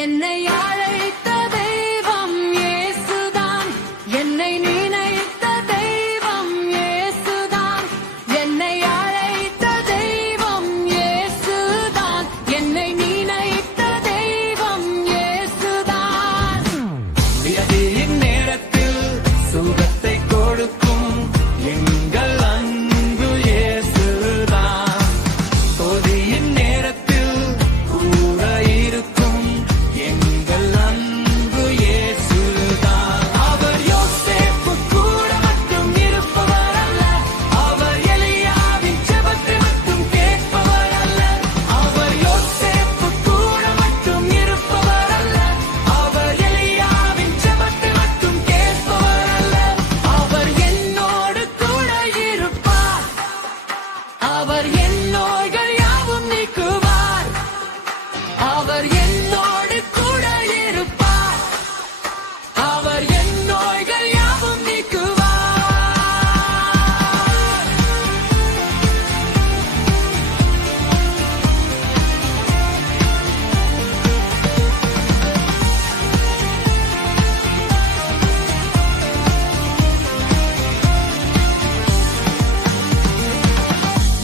என்னை அழைத்த தெய்வம் இயேசுதான், என்னை நினைத்த தெய்வம் இயேசுதான், என்னை அழைத்த தெய்வம் இயேசுதான், என்னை நினைத்த தெய்வம் இயேசுதான். வியாதியின் நேரத்தில் சுகத்தை கொடுக்கும் எங்கள் அன்பு இயேசுதான். சோதியின் நேரத்தில் கூட இருக்கும் எங்கள் அன்பு இயேசுதான். அவர் யோசேப்பு கூட மட்டும் இருப்பவர் அல்ல, அவர் எலியாவின் ஜெபத்தை மட்டும் கேட்பவர் அல்ல. அவர் யோசேப்பு கூட மட்டும் இருப்பவர் அல்ல, அவர் எலியாவின் ஜெபத்தை மட்டும் கேட்பவர் அல்ல. அவர் என்னோடு கூட இருப்பார், அவர் என் நோய்கள் யாவும் நீக்குவார். அவர் என்னோடு கூட இருப்பார், அவர் என் நோய்கள் யாவும் நீக்குவார்.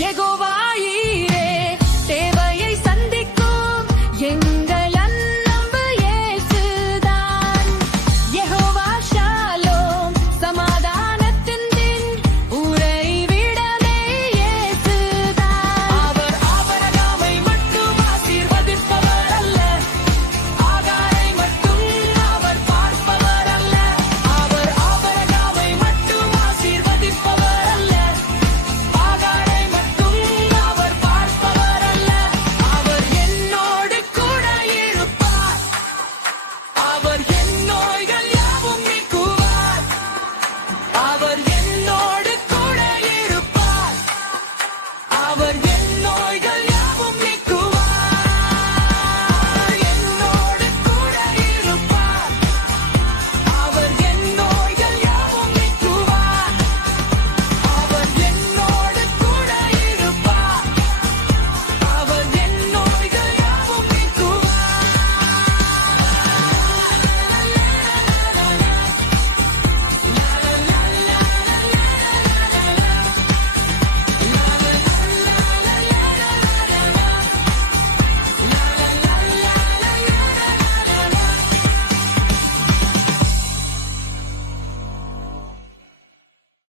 யெகோவா ஈரே, தேவையை சந்திக்கும் எங்கள் அன்பு இயேசுதான். யெகோவா ஷாலோம், சமாதானத்தின் உறைவிடமே இயேசுதான். அவர் ஆபிரகாமை மட்டும் ஆசீர்வதிப்பவர் அல்ல, ஆகாரை மட்டும் அவர் பார்ப்பவர் அல்ல. அவர் ஆபிரகாமை மட்டும் ஆசீர்வதிப்பவர் அல்ல, ஆகாரை மட்டும் அவர் பார்ப்பவர் அல்ல. அவர் என்னோடு கூட இருப்பார், அவர் என் நோய்கள் யாவும் நீக்குவார். அவர் என்னோடு கூட இருப்பார், அவர்